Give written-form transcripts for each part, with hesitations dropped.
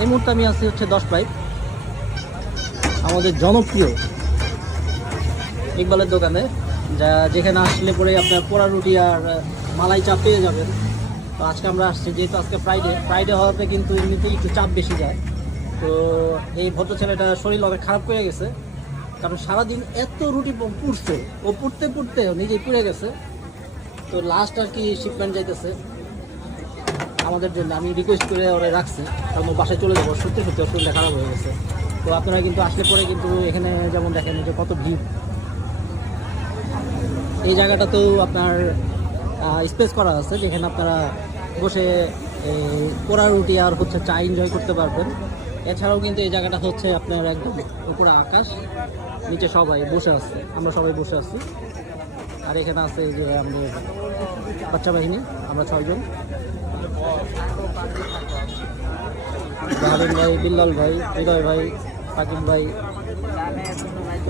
এই মুহূর্তে আমি আছি হচ্ছে 10 পাইপ, আমাদের জনপ্রিয় ইকবালের দোকানে, যেখানে আসলে পরে আপনার পোড়া রুটি আর মালাই চাপ পেয়ে যাবেন। তো আজকে আমরা আসছি, যেহেতু আজকে ফ্রাইডে হওয়াতে কিন্তু এমনিতেই একটু চাপ বেশি যায়। তো এই ভদ্র ছেলেটা শরীর অনেক খারাপ হয়ে গেছে, কারণ সারাদিন এত রুটি পুড়ছে, ও পুড়তে নিজেই পুড়ে গেছে। তো লাস্ট আর কি শিপমেন্ট যাইতেছে আমাদের জন্য, আমি রিকোয়েস্ট করে ওরা রাখছি, কারণ ও বাসায় চলে যাবো, সত্যি ওর শরীরটা খারাপ হয়ে গেছে। তো আপনারা কিন্তু আসলে পরে কিন্তু এখানে যেমন দেখেন যে কত ভিড়, এই জায়গাটাতেও আপনার স্পেস করা আছে, যেখানে আপনারা বসে পোড়া রুটি আর হচ্ছে চা এনজয় করতে পারবেন। এছাড়াও কিন্তু এই জায়গাটা হচ্ছে আপনার একদম উপরে আকাশ, নিচে সবাই বসে আছে, আমরা সবাই বসে আছি। আর এখানে আছে যে আমাদের বাচ্চা বাহিনী, আমরা 6 জন, জাহাবিন ভাই, বিল্লাল ভাই, হৃদয় ভাই, সাকিব ভাই,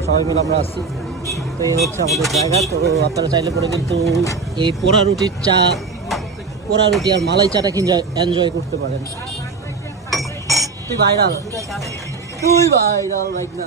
সবাই মিলে আমরা আসছি। তো এই হচ্ছে আমাদের জায়গা। তো আপনারা চাইলে পরে কিন্তু এই পোড়া রুটি আর মালাই চাটা কিন্তু এনজয় করতে পারেন। তুই ভাইরাল বাইক না।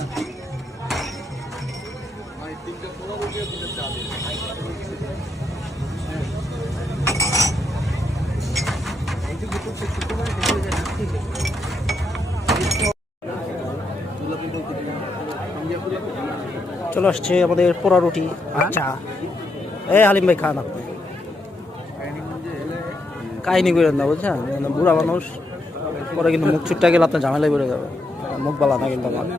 চলে আসছে আমাদের পোড়া রুটি আচ্ছা। হালিম ভাই খান, আপনি কাহিনি করেন না বুঝছেন, বুড়া মানুষ পরে কিন্তু মুখ ছুটটা গেলে আপনার ঝামেলায় পড়ে যাবে, মুখ বালা না কিন্তু আমার।